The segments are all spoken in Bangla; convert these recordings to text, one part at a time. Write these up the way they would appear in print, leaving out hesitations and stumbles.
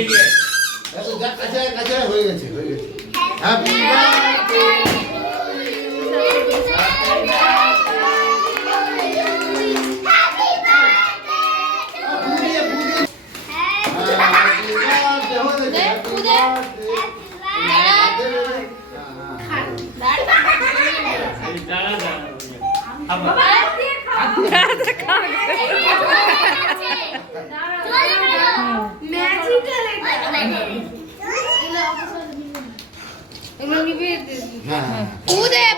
এত যা কাছে কাছে হয়ে গেছে হ্যাপি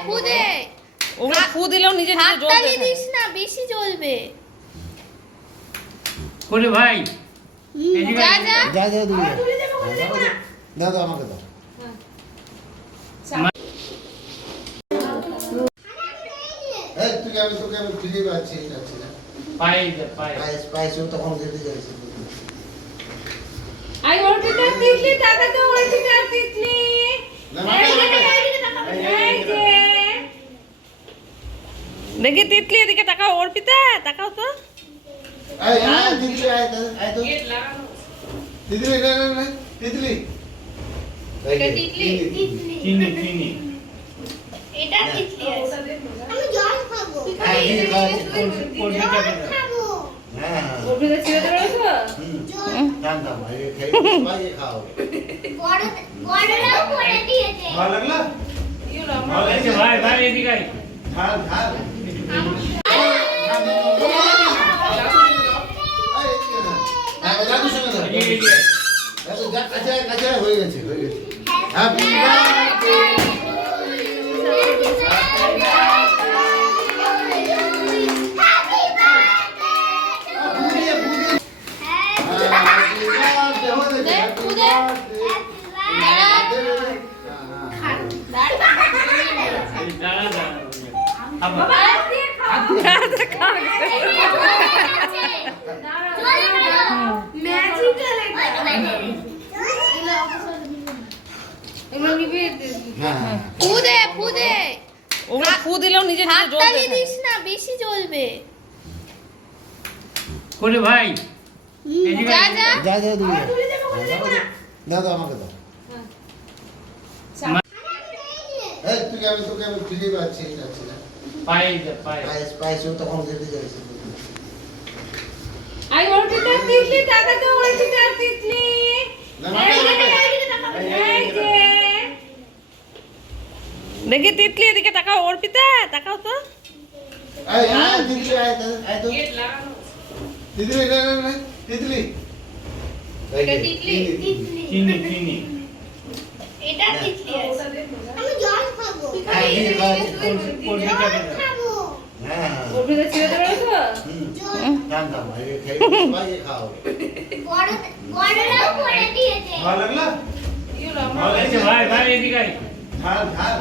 বার্থডে ফু দিলেও নিজে নিজে জ্বলবে দিস না, বেশি জ্বলবে। কোনে ভাই যা যা যা যা তুমি দাও দাও আমাকে দাও এই তুই আমি তোকে আমি ফিরে পাচ্ছি যাচ্ছি না পাইস তখন যেতে যাচ্ছি আই ওরটা তিতলি টাকা তো ওরটা তিতলি দেখি তিতলি এদিকে তাকাও অর্পিতা তাকাও তো আয় আয় তিতলি আয় তো তিতলি না তিতলি এটা তিতলি চিনি এটা তিতলি আমি জল খাবো আয় এই খাবো হ্যাঁ অর্পিতা ছেড়ে দেবে তো জানতা ভাই খাই খাও বড়রাও করে দিয়েছে। ভালো লাগলো ভালো লাগছে ভাই এদিকে আয় ঢাল ঢাল কাছে কাছে হয়ে গেছে হ্যাপি বার্থডে ওগুলো ফু দিলেও নিজে নিজে জ্বলবে দিস না, বেশি জ্বলবে। কোনে ভাই যা যা যা যা তুমি দাও দাও আমাকে দাও এই তুই আমি তোকে আমি ফিরে পাচ্ছি যাচ্ছি না পাইস তখন যেতে যাচ্ছি আই ওরটা তিতলি টাকা তো ওরটা তিতলি দেখি তিতলি এদিকে তাকাও অর্পিতা তাকাও তো আয় আয় তিতলি আয় তো তিতলি না তিতলি এটা তিতলি চিনি এটা তিতলি আমি জল খাবো আয় এই খাবো হ্যাঁ অর্পিতা ছেড়ে দেবে তো জানতা ভাই খাও বড়রাও করে দিয়েছে। ভালো লাগলো ভালো লাগছে ভাই এদিকে আয় ঢাল ঢাল